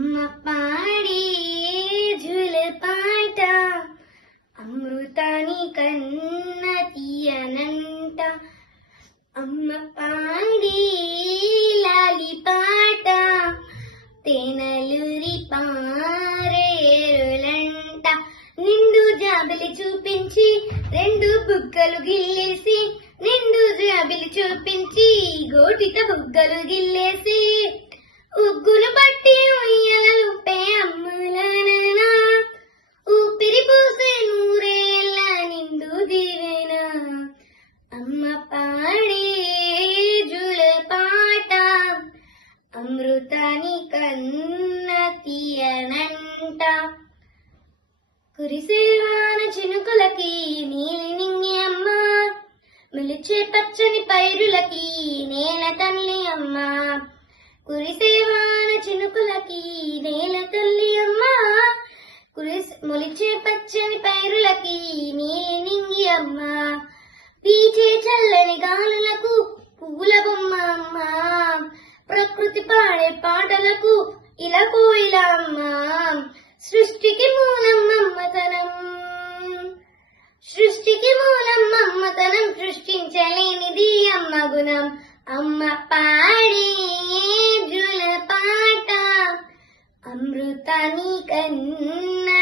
అమ్మ పాడే జుల పాట అమృతాని కన్న తీయనంట. అమ్మ పాడే లాలి పాట తేనెలూరి పారేరులంట. నిండు జాబిలి చూపించి రెండు బుగ్గలు గిల్లేసి నిండు జాబిలి చూపించి గోటిత బుగ్గలు గిల్లేసి ఉగ్గును బట్టి అమ్మ పాట అమృతాని కన్న తీయనంట కురిసేవాన చినుకులకి నీలి నింగి అమ్మ మిలిచే పచ్చని పైరులకి నేల తల్లి అమ్మ కురిసేవాన చినుకులకి నేల తల్లి అమ్మ కురిసే మొలిచే పచ్చని పైరులకి నీలి నింగి అమ్మ పీచే చల్లని గాలులకు పువ్వుల బొమ్మ అమ్మ. ప్రకృతి పాడే పాటలకు ఇలా కోయిల అమ్మ. సృష్టికి మూలం మమ్మతనం సృష్టికి మూలం మమ్మతనం సృష్టించలేనిది అమ్మ గుణం. అమ్మ పాడే జుల పాట అమృతాని కన్నా